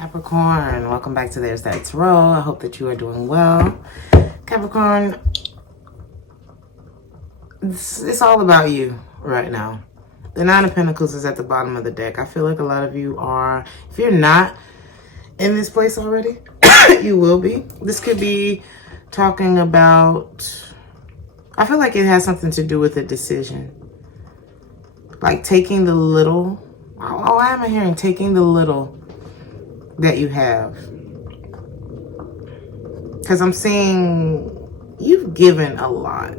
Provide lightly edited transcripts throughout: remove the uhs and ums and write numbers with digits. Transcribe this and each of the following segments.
Capricorn, welcome back to Theresthattarot. I hope that you are doing well. Capricorn, it's all about you right now. The Nine of Pentacles is at the bottom of the deck. I feel like a lot of you are, if you're not in this place already, you will be. This could be talking about, I feel like it has something to do with a decision. Like taking the little, why am I hearing taking the little that you have? Because I'm seeing you've given a lot.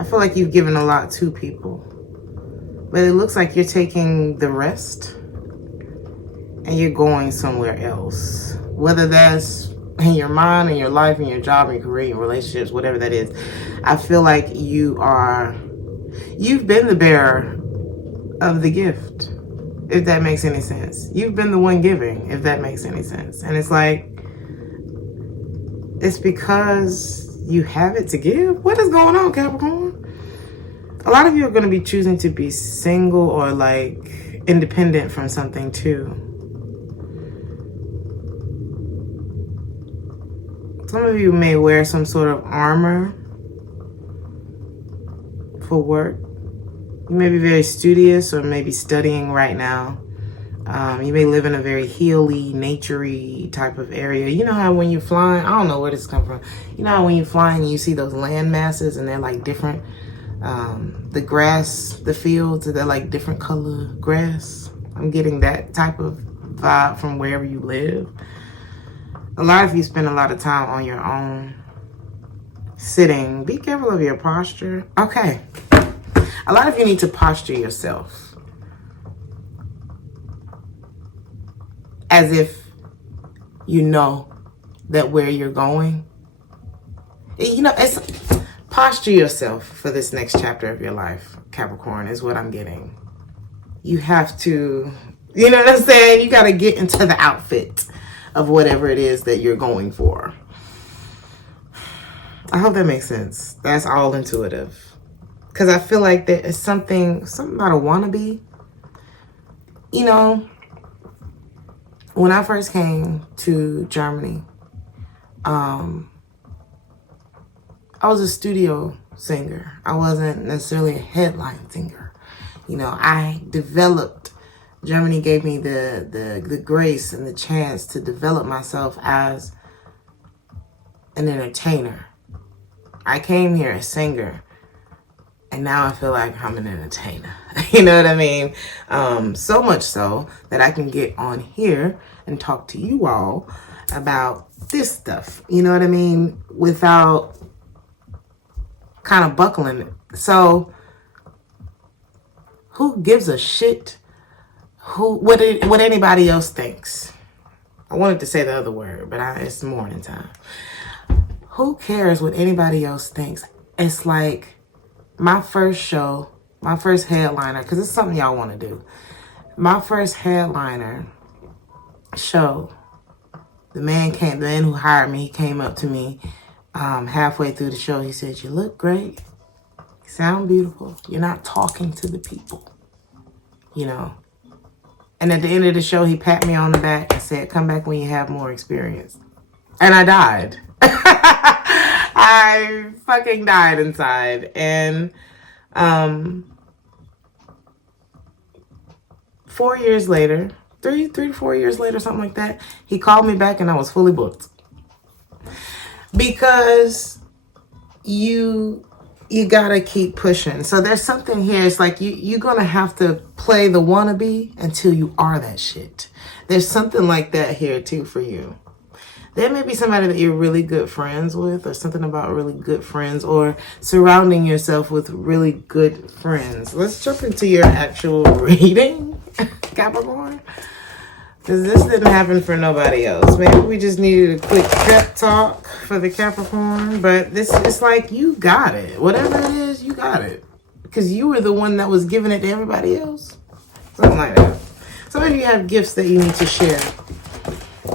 I feel like you've given a lot to people, but it looks like you're taking the rest and you're going somewhere else, whether that's in your mind, in your life, in your job, in your career, in your relationships, whatever that is. I feel like you've been the bearer of the gift, if that makes any sense. You've been the one giving, if that makes any sense. And it's like, it's because you have it to give. What is going on, Capricorn? A lot of you are going to be choosing to be single or like independent from something too. Some of you may wear some sort of armor for work. You may be very studious or maybe studying right now. You may live in a very hilly, naturey type of area. You know how when you're flying, I don't know where this comes from. You know how when you're flying, you see those land masses and they're like different. The grass, the fields, they're like different color grass. I'm getting that type of vibe from wherever you live. A lot of you spend a lot of time on your own, sitting. Be careful of your posture. Okay. A lot of you need to posture yourself as if you know that where you're going. You know, it's posture yourself for this next chapter of your life, Capricorn, is what I'm getting. You have to, you know what I'm saying? You got to get into the outfit of whatever it is that you're going for. I hope that makes sense. That's all intuitive. Because I feel like there is something about a wannabe. You know, when I first came to Germany, I was a studio singer. I wasn't necessarily a headline singer. You know, I developed, Germany gave me the grace and the chance to develop myself as an entertainer. I came here a singer. And now I feel like I'm an entertainer. You know what I mean? So much so that I can get on here and talk to you all about this stuff. You know what I mean? Without kind of buckling it. So who gives a shit what anybody else thinks? I wanted to say the other word, but it's morning time. Who cares what anybody else thinks? It's like my first show, my first headliner, because it's something y'all want to do. My first headliner show, the man who hired me, he came up to me halfway through the show. He said, "You look great. You sound beautiful. You're not talking to the people." You know. And at the end of the show, he pat me on the back and said, "Come back when you have more experience." And I died. I fucking died inside. And 4 years later, three to 4 years later, something like that, he called me back and I was fully booked. Because you gotta keep pushing. So there's something here. It's like you're gonna have to play the wannabe until you are that shit. There's something like that here too for you. There may be somebody that you're really good friends with, or something about really good friends, or surrounding yourself with really good friends. Let's jump into your actual reading, Capricorn. Because this didn't happen for nobody else. Maybe we just needed a quick pep talk for the Capricorn. But it's like you got it. Whatever it is, you got it. Because you were the one that was giving it to everybody else. Something like that. Some of you have gifts that you need to share.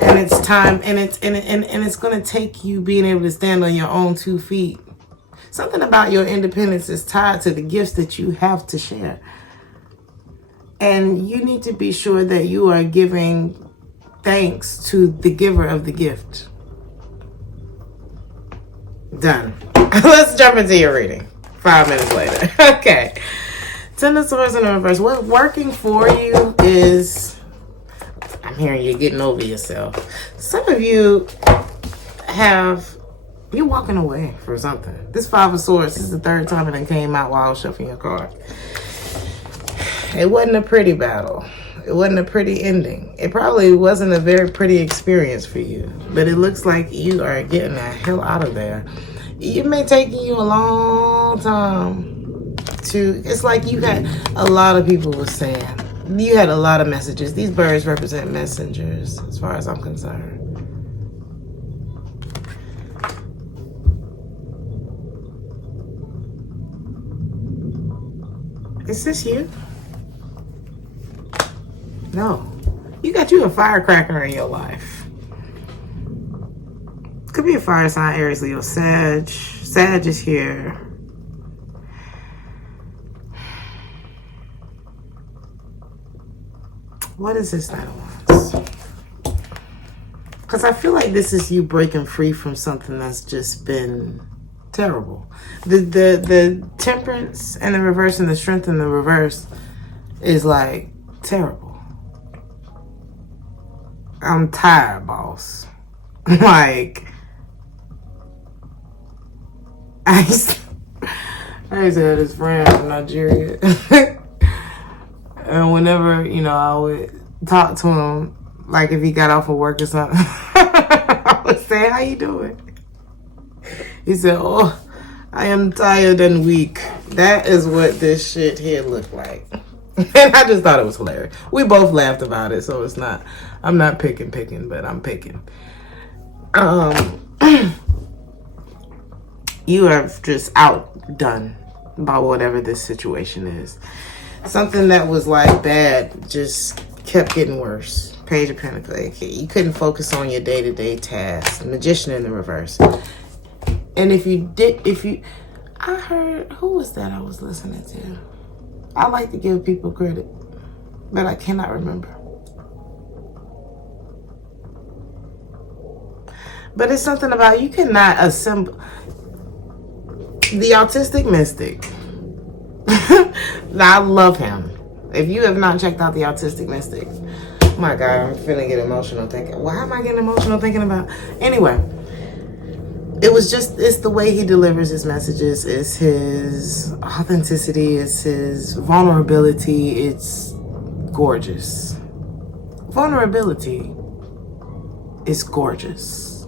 And it's time, and it's going to take you being able to stand on your own 2 feet. Something about your independence is tied to the gifts that you have to share. And you need to be sure that you are giving thanks to the giver of the gift. Done. Let's jump into your reading. 5 minutes later. Okay. Ten of Swords in the reverse. What's working for you is, I'm hearing you're getting over yourself. Some of you you're walking away from something. This Five of Swords is the third time it came out while I was shuffling your card. It wasn't a pretty battle. It wasn't a pretty ending. It probably wasn't a very pretty experience for you. But it looks like you are getting the hell out of there. It may take you a long time it's like you had a lot of people were saying. You had a lot of messages. These birds represent messengers as far as I'm concerned. Is this you? No. You got you a firecracker in your life. Could be a fire sign, Aries, Leo, Sag. Sag is here. What is this Knight of Wands? Because I feel like this is you breaking free from something that's just been terrible. The temperance and the reverse and the strength in the reverse is like terrible. I'm tired, boss. Like, I used to have this friend from Nigeria. And whenever, I would talk to him, like if he got off of work or something, I would say, how you doing? He said, oh, I am tired and weak. That is what this shit here looked like. And I just thought it was hilarious. We both laughed about it, so it's not, I'm not picking, but I'm picking. You have just outdone by whatever this situation is. Something that was like bad just kept getting worse. Page of Pentacles. You couldn't focus on your day-to-day tasks. Magician in the reverse. And I heard, who was that I was listening to? I like to give people credit, but I cannot remember. But it's something about you cannot assemble. The autistic mystic. I love him. If you have not checked out the autistic mystic, oh my God, I'm finna get emotional thinking. Why am I getting emotional thinking about? Anyway, it's the way he delivers his messages. It's his authenticity. It's his vulnerability. It's gorgeous. Vulnerability is gorgeous.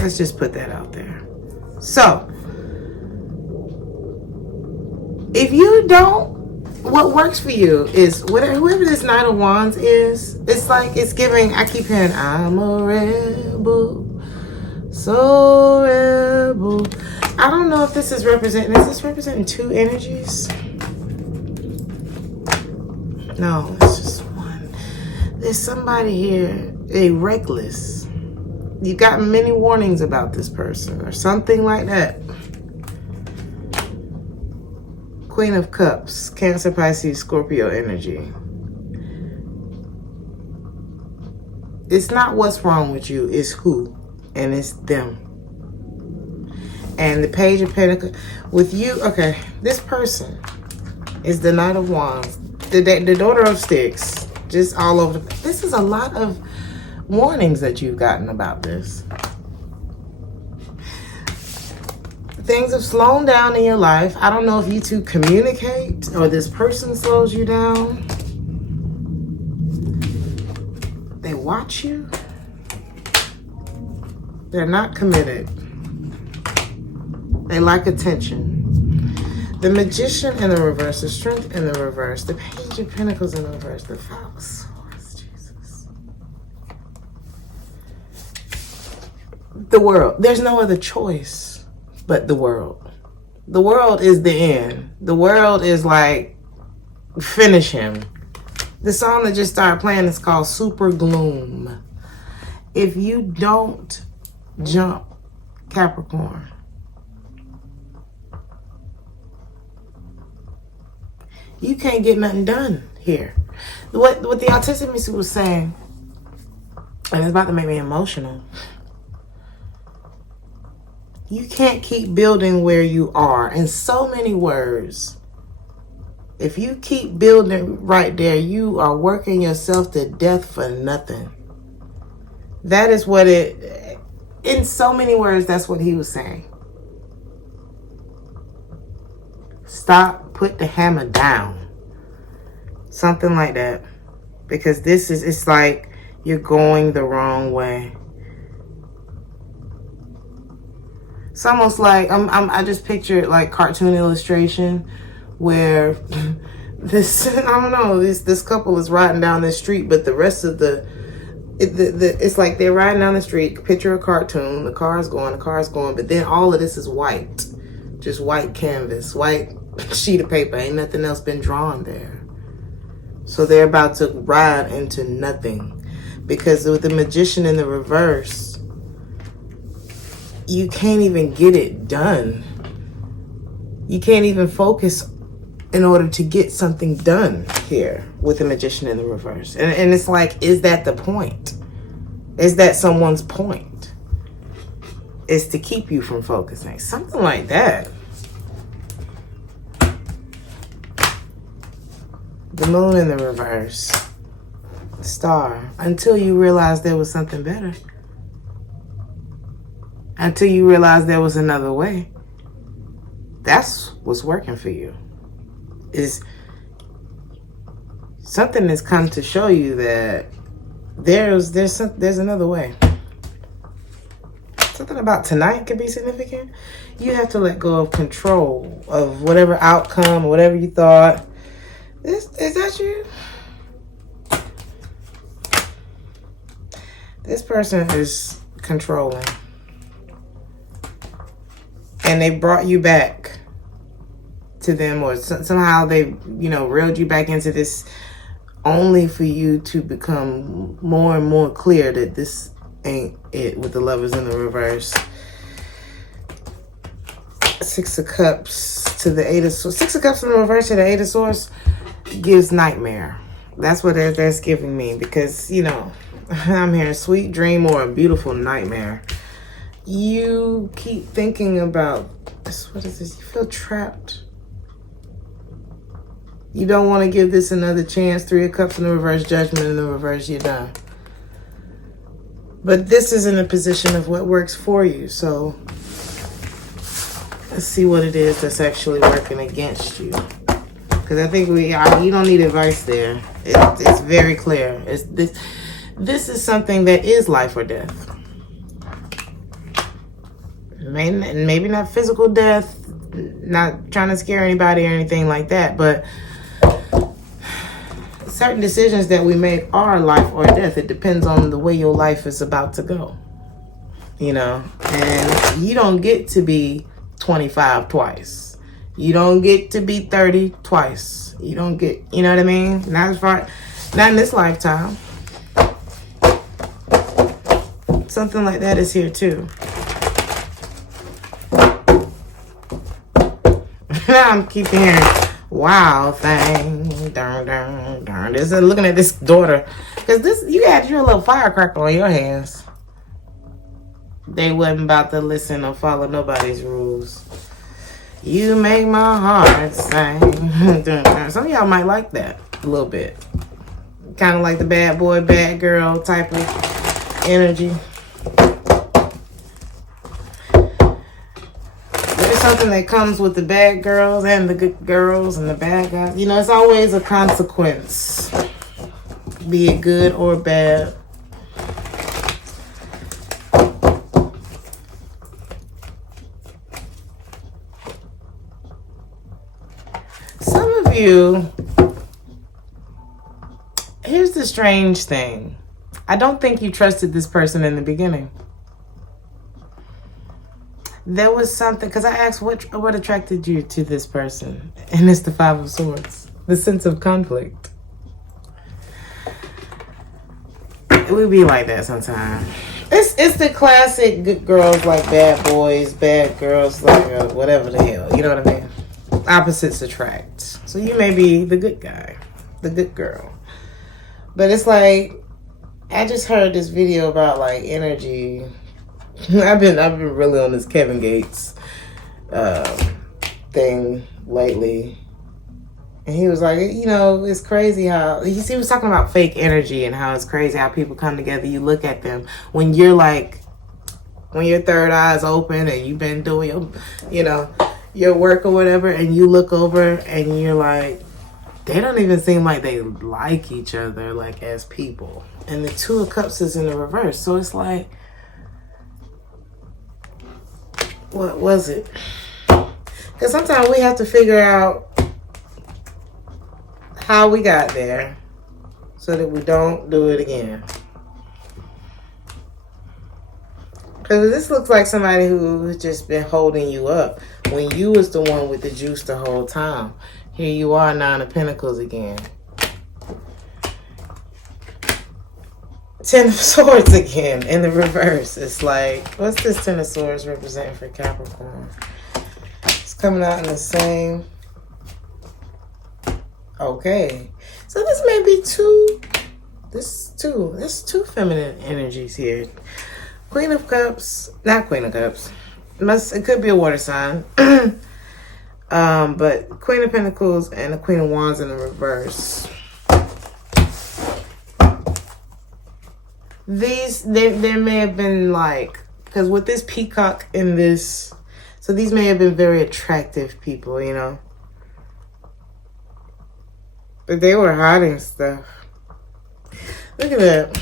Let's just put that out there. So, if you don't, what works for you is whoever this Knight of Wands is, it's like it's giving, I keep hearing, I'm a rebel, so rebel. I don't know if this is representing two energies? No, it's just one. There's somebody here, reckless. You got many warnings about this person or something like that. Queen of Cups, Cancer, Pisces, Scorpio energy. It's not what's wrong with you, it's who, and it's them. And the Page of Pentacles, with you, okay, this person is the Knight of Wands, the Daughter of Sticks, just all over. This is a lot of warnings that you've gotten about this. Things have slowed down in your life. I don't know if you two communicate or this person slows you down. They watch you. They're not committed. They like attention. The Magician in the reverse, the Strength in the reverse, the Page of Pentacles in the reverse, the Five of Swords, Jesus. The world. There's no other choice. But the world. The world is the end. The world is like, finish him. The song that just started playing is called Super Gloom. If you don't jump, Capricorn, you can't get nothing done here. What the autistic mystic was saying, And it's about to make me emotional. You can't keep building where you are. In so many words, if you keep building right there, you are working yourself to death for nothing. That is what it, in so many words, that's what he was saying. Stop, put the hammer down. Something like that. Because this is, it's like you're going the wrong way. It's almost like, I just picture it like cartoon illustration where this, I don't know, this couple is riding down this street, but the rest of it's like they're riding down the street, picture a cartoon, the car's going, but then all of this is white. Just white canvas, white sheet of paper, ain't nothing else been drawn there. So they're about to ride into nothing. Because with the Magician in the reverse, you can't even get it done. You can't even focus in order to get something done here with the Magician in the reverse. And it's like, is that the point? Is that someone's point? Is to keep you from focusing. Something like that. The Moon in the reverse. Star. Until you realize there was something better. Until you realize there was another way. That's what's working for you. Is something that's come to show you that there's another way. Something about tonight could be significant. You have to let go of control of whatever outcome, whatever you thought. Is that you? This person is controlling. And they brought you back to them, or somehow they, reeled you back into this only for you to become more and more clear that this ain't it with the Lovers in the reverse. Six of Cups to the Eight of Swords. Six of Cups in the reverse to the Eight of Swords gives nightmare. That's what that's giving me, because, I'm hearing sweet dream or a beautiful nightmare. You keep thinking about this. What is this? You feel trapped. You don't want to give this another chance. Three of Cups in the reverse, Judgment in the reverse, you're done. But this is in a position of what works for you. So let's see what it is that's actually working against you. Because I think you don't need advice there. It's very clear. This is something that is life or death. Maybe not physical death, not trying to scare anybody or anything like that, but certain decisions that we make are life or death. It depends on the way your life is about to go, and you don't get to be 25 twice. You don't get to be 30 twice. You don't get, you know what I mean? Not in this lifetime. Something like that is here too. I'm keeping hearing wow thing. Darn. Looking at this daughter. Because you had your little firecracker on your hands. They wasn't about to listen or follow nobody's rules. You make my heart sing. Some of y'all might like that a little bit. Kind of like the bad boy, bad girl type of energy. Something that comes with the bad girls and the good girls and the bad guys. It's always a consequence, be it good or bad. Some of you, here's the strange thing. I don't think you trusted this person in the beginning. There was something, because I asked what attracted you to this person, and it's the Five of Swords, the sense of conflict. It would be like that sometimes. It's the classic good girls like bad boys, bad girls like whatever the hell, you know what I mean? Opposites attract. So you may be the good guy, the good girl, but it's like I just heard this video about like energy. I've been really on this Kevin Gates thing lately. And he was like, you know, it's crazy how he was talking about fake energy and how it's crazy how people come together. You look at them when you're like, when your third eye's open and you've been doing your, you know, your work or whatever, and you look over and you're like, they don't even seem like they like each other, like as people. And the Two of Cups is in the reverse. So it's like, what was it? Because sometimes we have to figure out how we got there so that we don't do it again. Because this looks like somebody who's just been holding you up when you was the one with the juice the whole time. Here you are, Nine of Pentacles again. Ten of Swords again in the reverse. It's like, what's this Ten of Swords representing for Capricorn? It's coming out in the same. Okay. So this may be there's two feminine energies here. Queen of Cups, not Queen of Cups. It could be a water sign. But Queen of Pentacles and the Queen of Wands in the reverse. There may have been like, because with this peacock in this, so these may have been very attractive people, you know. But they were hiding stuff. Look at that.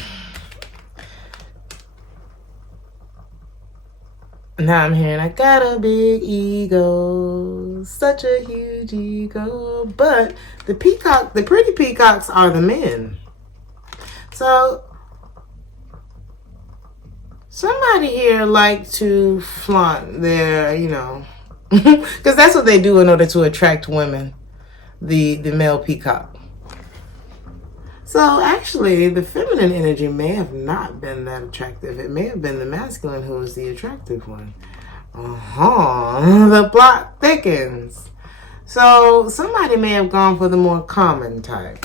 Now I'm hearing, I got a big ego, such a huge ego. But the pretty peacocks are the men. So somebody here like to flaunt their, you know, because that's what they do in order to attract women, the male peacock. So actually, the feminine energy may have not been that attractive. It may have been the masculine who was the attractive one. The plot thickens. So somebody may have gone for the more common type.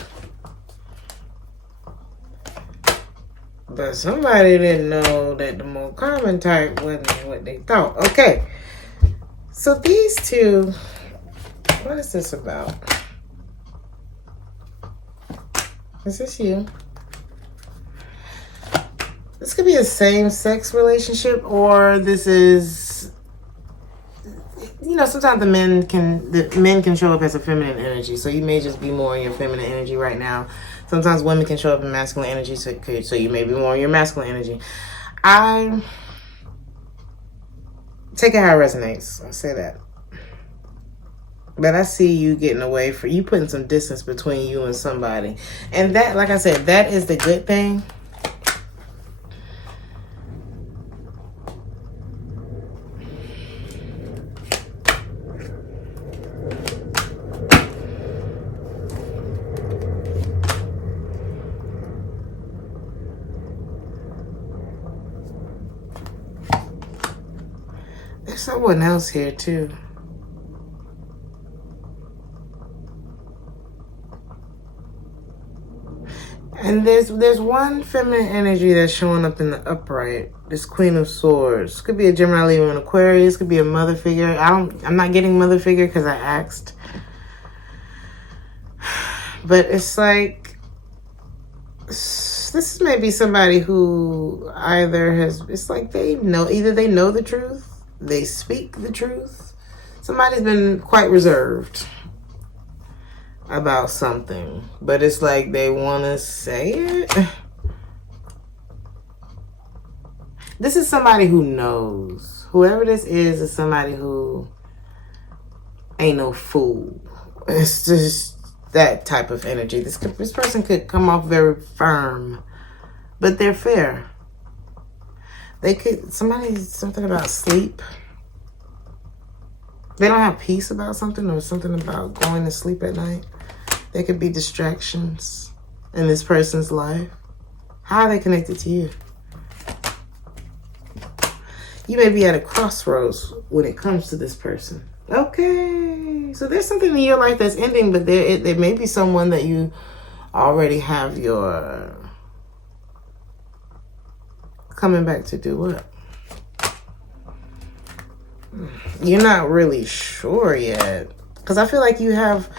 But somebody didn't know that the more common type wasn't what they thought. Okay. So these two, what is this about? Is this you? This could be a same-sex relationship, or this is, you know, sometimes the men can show up as a feminine energy. So you may just be more in your feminine energy right now. Sometimes women can show up in masculine energy, so you may be more in your masculine energy. I take it how it resonates. I'll say that. But I see you getting away from you, putting some distance between you and somebody. And that, like I said, that is the good thing. There's someone else here too. And there's one feminine energy that's showing up in the upright. This Queen of Swords. Could be a Gemini, Libra, an Aquarius. Could be a mother figure. I'm not getting mother figure because I asked. But it's like, this may be somebody who it's like either they know the truth, they speak the truth. Somebody's been quite reserved about something, but it's like they want to say it. This is somebody who knows. Whoever this is somebody who ain't no fool. It's just that type of energy. This person could come off very firm, but they're fair. Something about sleep. They don't have peace about something, or something about going to sleep at night. There could be distractions in this person's life. How are they connected to you? You may be at a crossroads when it comes to this person. Okay. So there's something in your life that's ending, but there may be someone that you already have your Coming back to do what? You're not really sure yet. Because I feel like you have...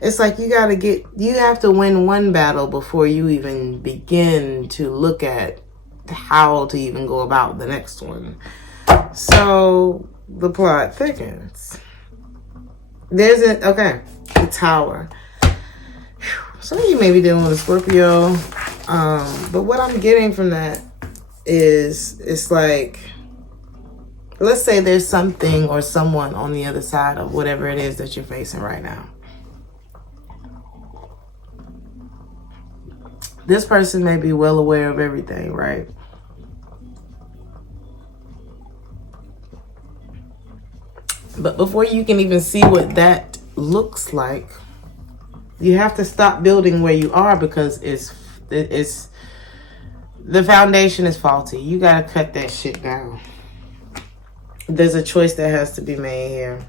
It's like you have to win one battle before you even begin to look at how to even go about the next one. So the plot thickens. The Tower. Some of you may be dealing with a Scorpio. But what I'm getting from that is, it's like, let's say there's something or someone on the other side of whatever it is that you're facing right now. This person may be well aware of everything, right? But before you can even see what that looks like, you have to stop building where you are, because the foundation is faulty. You got to cut that shit down. There's a choice that has to be made here.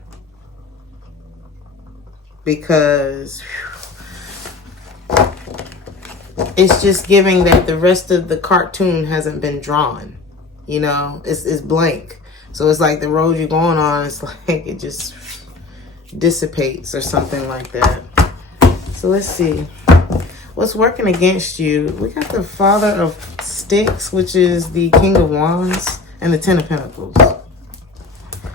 Because it's just giving that the rest of the cartoon hasn't been drawn. You know, it's blank. So it's like the road you're going on, it's like it just dissipates or something like that. So let's see. What's working against you? We got the Father of Sticks, which is the King of Wands, and the Ten of Pentacles.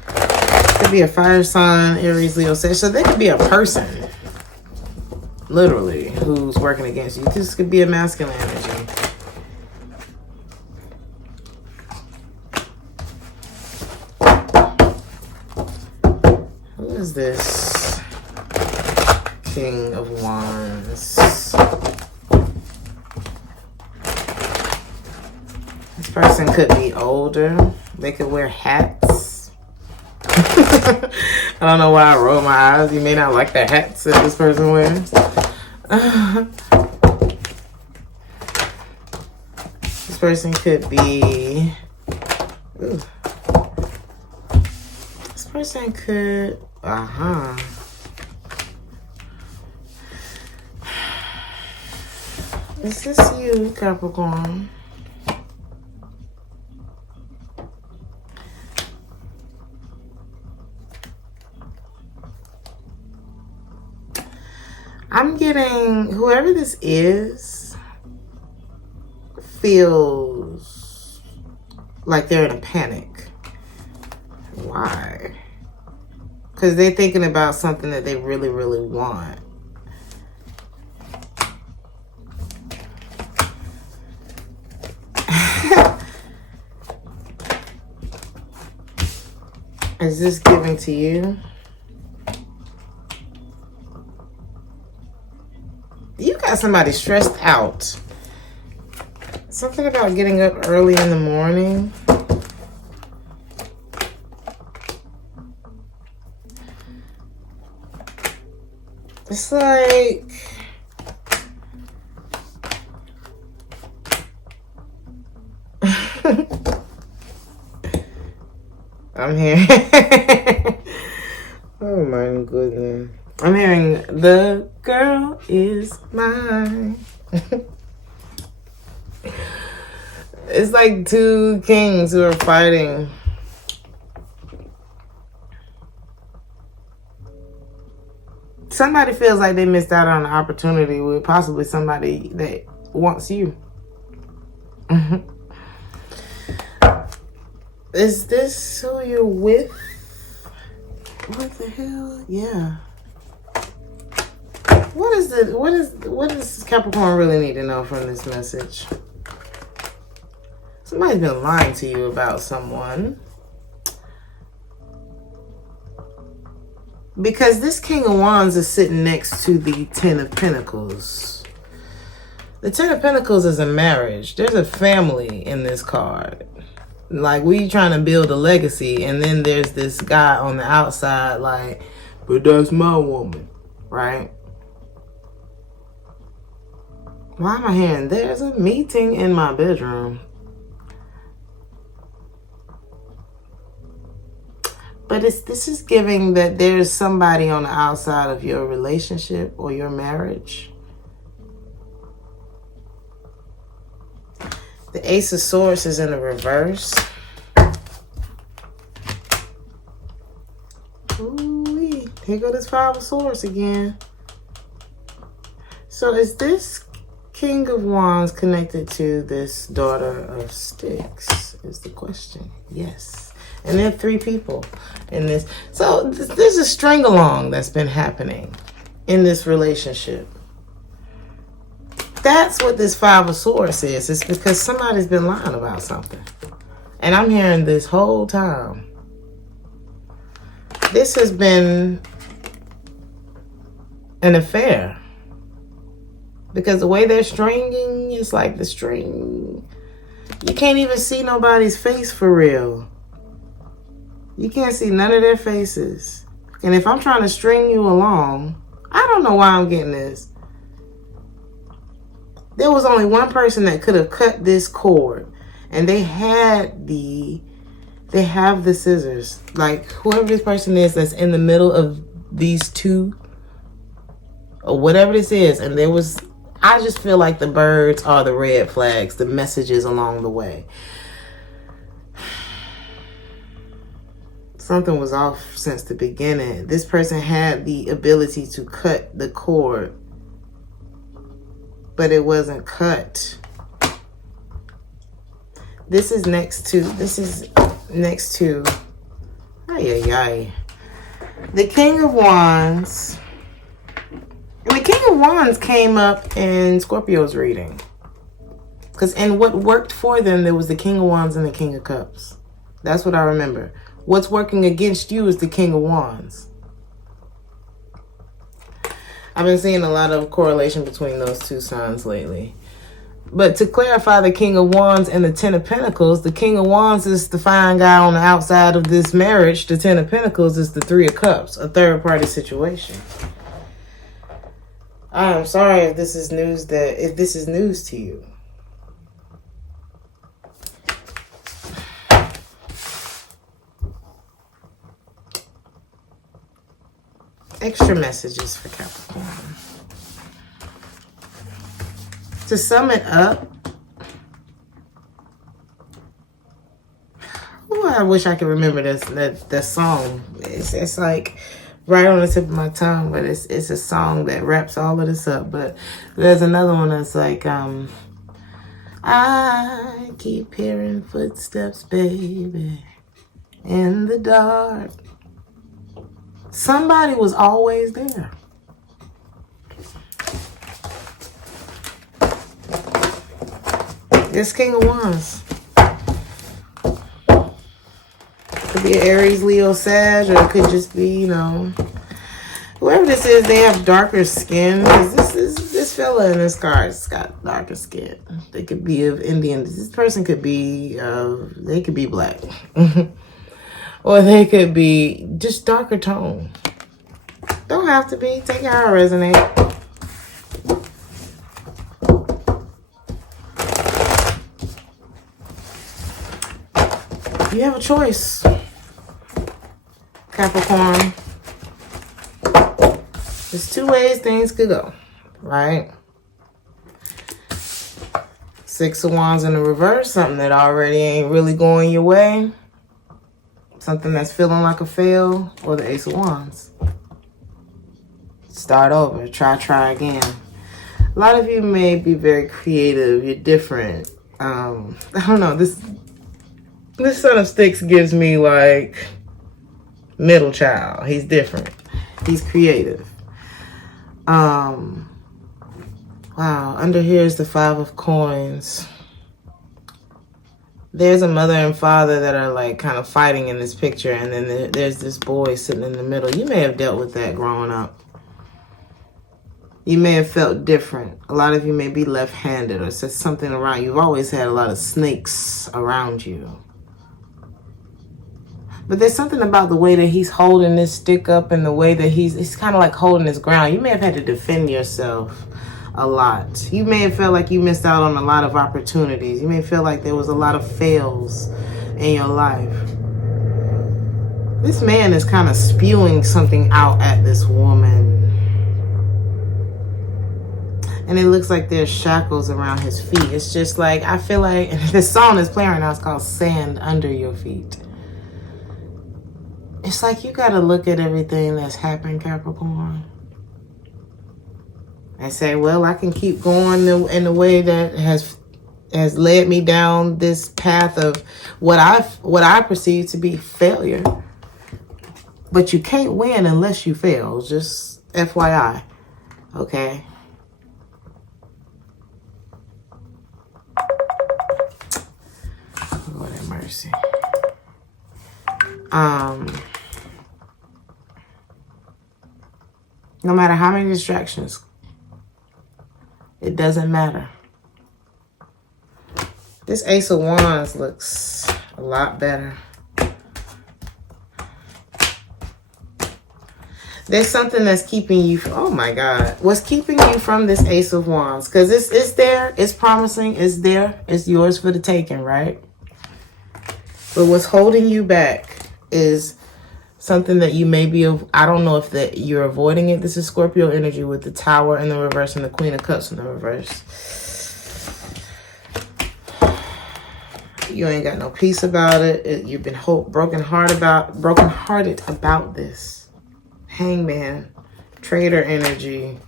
Could be a fire sign, Aries, Leo, Sagittarius. So there could be a person, literally, who's working against you. This could be a masculine energy. Who is this King of Wands? This person could be older. They could wear hats. I don't know why I roll my eyes. You may not like the hats that this person wears. This person could be... Ooh. This person could... Is this you, Capricorn? I'm getting, whoever this is feels like they're in a panic. Why? Because they're thinking about something that they really, really want. Is this giving to you? You got somebody stressed out. Something about getting up early in the morning. It's like... I'm hearing... Oh my goodness. I'm hearing, the girl is mine. It's like two kings who are fighting. Somebody feels like they missed out on an opportunity with possibly somebody that wants you. Is this who you're with? What the hell? Yeah. What does Capricorn really need to know from this message? Somebody's been lying to you about someone. Because this King of Wands is sitting next to the Ten of Pentacles. The Ten of Pentacles is a marriage. There's a family in this card. Like, we trying to build a legacy, and then there's this guy on the outside like, but that's my woman, right? Why am I hearing there's a meeting in my bedroom? But this is giving that there's somebody on the outside of your relationship or your marriage. The Ace of Swords is in the reverse. Ooh-wee. Here go this Five of Swords again. So is this King of Wands connected to this Daughter of Sticks is the question. Yes. And there are 3 people in this. So there's a string along that's been happening in this relationship. That's what this Five of Swords is. It's because somebody's been lying about something. And I'm hearing this whole time. This has been an affair. Because the way they're stringing, it's like the string. You can't even see nobody's face for real. You can't see none of their faces. And if I'm trying to string you along, I don't know why I'm getting this. There was only one person that could have cut this cord. And they have the scissors. Like whoever this person is that's in the middle of these two. Or whatever this is. And there was, I just feel like the birds are the red flags. The messages along the way. Something was off since the beginning. This person had the ability to cut the cord. But it wasn't cut. This is next to the King of Wands. And the King of Wands came up in Scorpio's reading. Because in what worked for them, there was the King of Wands and the King of Cups. That's what I remember. What's working against you is the King of Wands. I've been seeing a lot of correlation between those two signs lately. But to clarify the King of Wands and the Ten of Pentacles, the King of Wands is the fine guy on the outside of this marriage. The Ten of Pentacles is the Three of Cups, a third party situation. I am sorry if this is news to you. Extra messages for Capricorn. To sum it up, I wish I could remember that song. It's like right on the tip of my tongue, but it's a song that wraps all of this up. But there's another one that's like, I keep hearing footsteps, baby, in the dark. Somebody was always there. This King of Wands. Could be an Aries, Leo, Sag, or it could just be, whoever this is, they have darker skin. This fella in this card has got darker skin. They could be of Indian. This person could be they could be black. Or they could be just darker tone. Don't have to be. Take it how it resonates. You have a choice, Capricorn. There's 2 ways things could go, right? Six of Wands in the reverse, something that already ain't really going your way. Something that's feeling like a fail, or the Ace of Wands. Start over, try again. A lot of you may be very creative, you're different. I don't know, this Son of Sticks gives me like middle child. He's different. He's creative. Wow, under here is the Five of Coins. There's a mother and father that are like kind of fighting in this picture, and then there's this boy sitting in the middle. You may have dealt with that growing up. You may have felt different. A lot of you may be left-handed or said something around. You've always had a lot of snakes around you. But there's something about the way that he's holding this stick up and the way that he's kind of like holding his ground. You may have had to defend yourself a lot. You may have felt like you missed out on a lot of opportunities. You may feel like there was a lot of fails in your life. This man is kind of spewing something out at this woman. And it looks like there's shackles around his feet. It's just like, I feel like, and this song is playing right now, it's called Sand Under Your Feet. It's like you got to look at everything that's happened, Capricorn, and say, well, I can keep going in the way that has led me down this path of what I perceive to be failure. But you can't win unless you fail. Just FYI. Okay? Lord have mercy. No matter how many distractions, it doesn't matter. This Ace of Wands looks a lot better. There's something that's keeping you, oh my God, what's keeping you from this Ace of Wands? Because it's there, it's promising, it's there, it's yours for the taking, right? But what's holding you back is something that you may be, I don't know if that you're avoiding it. This is Scorpio energy with the Tower in the reverse and the Queen of Cups in the reverse. You ain't got no peace about it. You've been brokenhearted about this. Hangman, Traitor energy,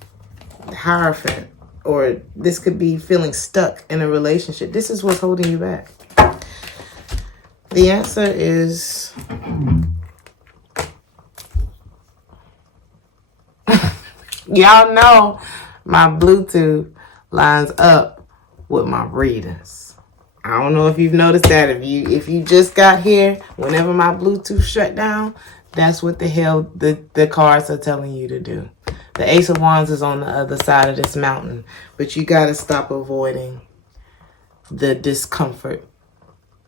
Hierophant, or this could be feeling stuck in a relationship. This is what's holding you back. The answer is y'all know my Bluetooth lines up with my readings. I don't know if you've noticed that. If you just got here, whenever my Bluetooth shut down, that's what the hell the cards are telling you to do. The Ace of Wands is on the other side of this mountain, but you got to stop avoiding the discomfort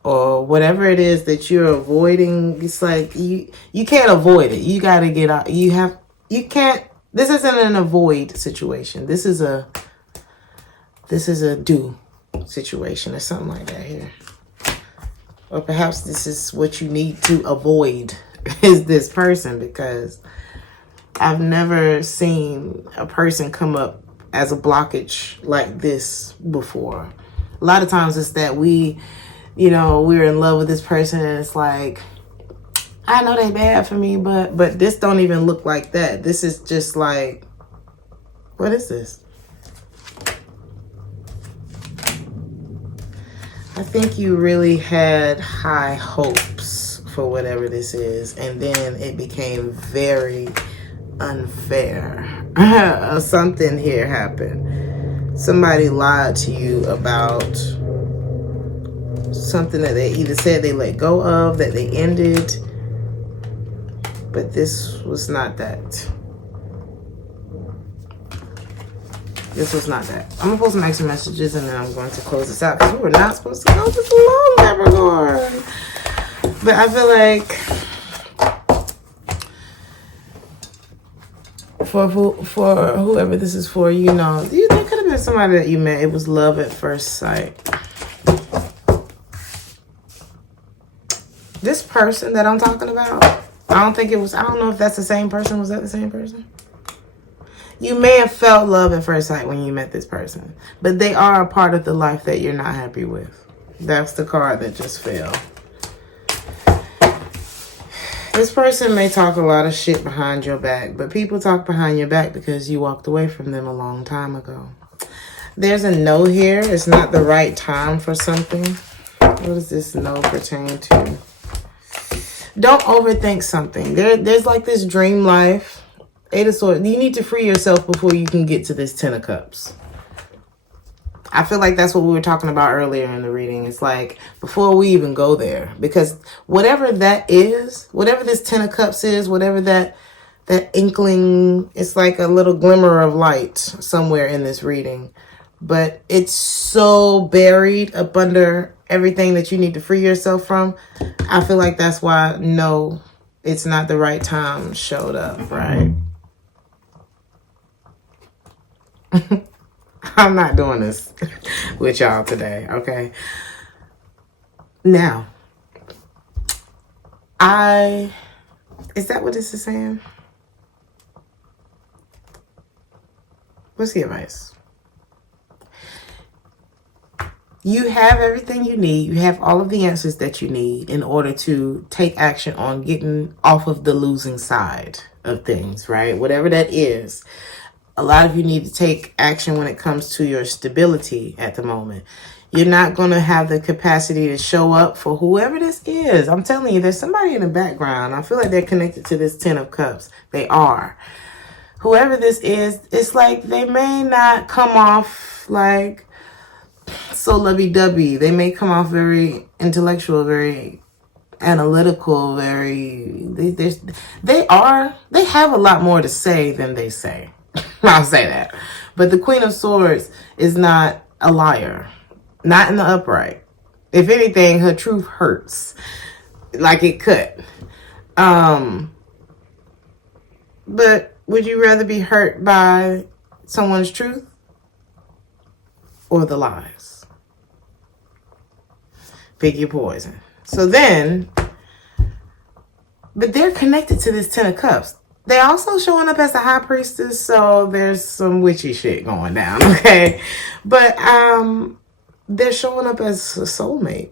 or whatever it is that you're avoiding. It's like you can't avoid it. You got to get out. You can't. This isn't an avoid situation. This is a do situation or something like that here. Or perhaps this is what you need to avoid is this person, because I've never seen a person come up as a blockage like this before. A lot of times it's that we're in love with this person and it's like, I know they bad for me, but this don't even look like that. This is just like, what is this? I think you really had high hopes for whatever this is, and then it became very unfair. Something here happened. Somebody lied to you about something that they either said they let go of, that they ended, but this was not that. This was not that. I'm going to post some extra messages and then I'm going to close this out because we were not supposed to go this long, Capricorn. But I feel like for whoever this is for, there could have been somebody that you met. It was love at first sight. This person that I'm talking about, I don't know if that's the same person. Was that the same person? You may have felt love at first sight when you met this person, but they are a part of the life that you're not happy with. That's the card that just fell. This person may talk a lot of shit behind your back, but people talk behind your back because you walked away from them a long time ago. There's a no here. It's not the right time for something. What does this no pertain to? Don't overthink something. There's like this dream life. Eight of Swords. You need to free yourself before you can get to this Ten of Cups. I feel like that's what we were talking about earlier in the reading. It's like before we even go there, because whatever that is, whatever this Ten of Cups is, whatever that inkling, it's like a little glimmer of light somewhere in this reading, but it's so buried up under everything that you need to free yourself from. I feel like that's why no, it's not the right time showed up, right? I'm not doing this with y'all today, okay? Now, is that what this is saying? What's the advice? You have everything you need. You have all of the answers that you need in order to take action on getting off of the losing side of things, right? Whatever that is. A lot of you need to take action when it comes to your stability at the moment. You're not going to have the capacity to show up for whoever this is. I'm telling you, there's somebody in the background. I feel like they're connected to this 10 of Cups. They are. Whoever this is, it's like they may not come off like so lovey-dovey. They may come off very intellectual, very analytical, they have a lot more to say than they say. I'll say that. But the Queen of Swords is not a liar. Not in the upright. If anything, her truth hurts. Like it could. But would you rather be hurt by someone's truth or the lies? Pick your poison. So then, but they're connected to this 10 of Cups. They're also showing up as the High Priestess, so there's some witchy shit going down, okay? But they're showing up as a soulmate.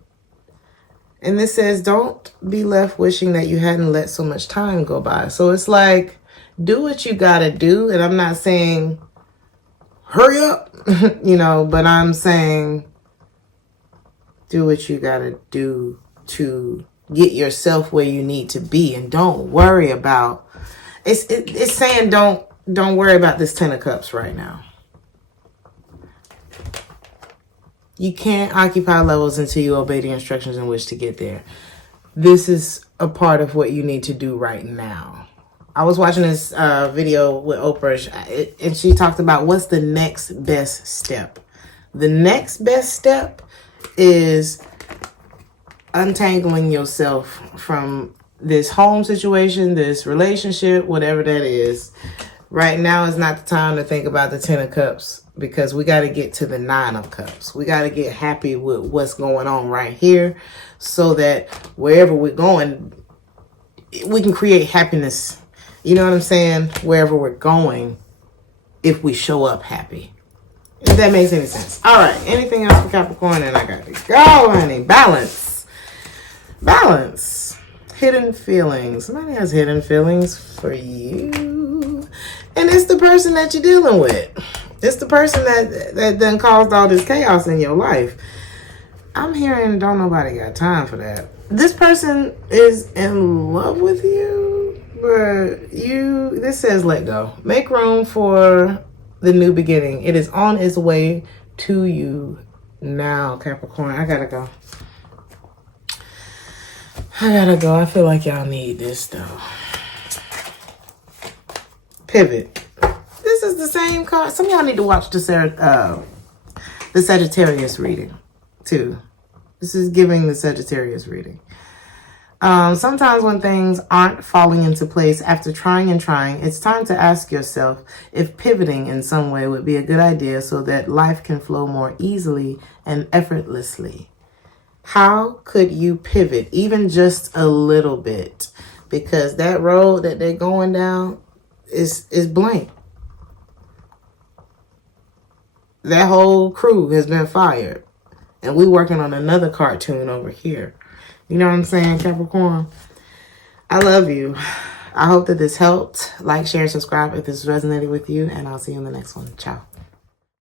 And this says, don't be left wishing that you hadn't let so much time go by. So it's like, do what you gotta do. And I'm not saying, hurry up, but I'm saying, do what you gotta do to get yourself where you need to be. And don't worry about, it's saying don't worry about this 10 of Cups right now. You can't occupy levels until you obey the instructions in which to get there. This is a part of what you need to do right now. I was watching this video with Oprah, and she talked about what's the next best step. The next best step is untangling yourself from this home situation, this relationship, whatever that is. Right now is not the time to think about the 10 of Cups, because we got to get to the 9 of Cups. We got to get happy with what's going on right here, so that wherever we're going, we can create happiness. You know what I'm saying? Wherever we're going, if we show up happy. If that makes any sense. All right. Anything else for Capricorn? And I got to go, honey. Balance. Balance. Hidden feelings. Somebody has hidden feelings for you. And it's the person that you're dealing with. It's the person that done caused all this chaos in your life. I'm hearing don't nobody got time for that. This person is in love with you, but this says let go. Make room for the new beginning. It is on its way to you now, Capricorn. I gotta go. I feel like y'all need this though. Pivot. This is the same card. Some of y'all need to watch the Sagittarius reading too. This is giving the Sagittarius reading. Sometimes when things aren't falling into place after trying and trying, it's time to ask yourself if pivoting in some way would be a good idea so that life can flow more easily and effortlessly. How could you pivot even just a little bit? Because that road that they're going down is blank. That whole crew has been fired. And we're working on another cartoon over here. You know what I'm saying, Capricorn? I love you. I hope that this helped. Like, share, subscribe if this resonated with you. And I'll see you in the next one. Ciao.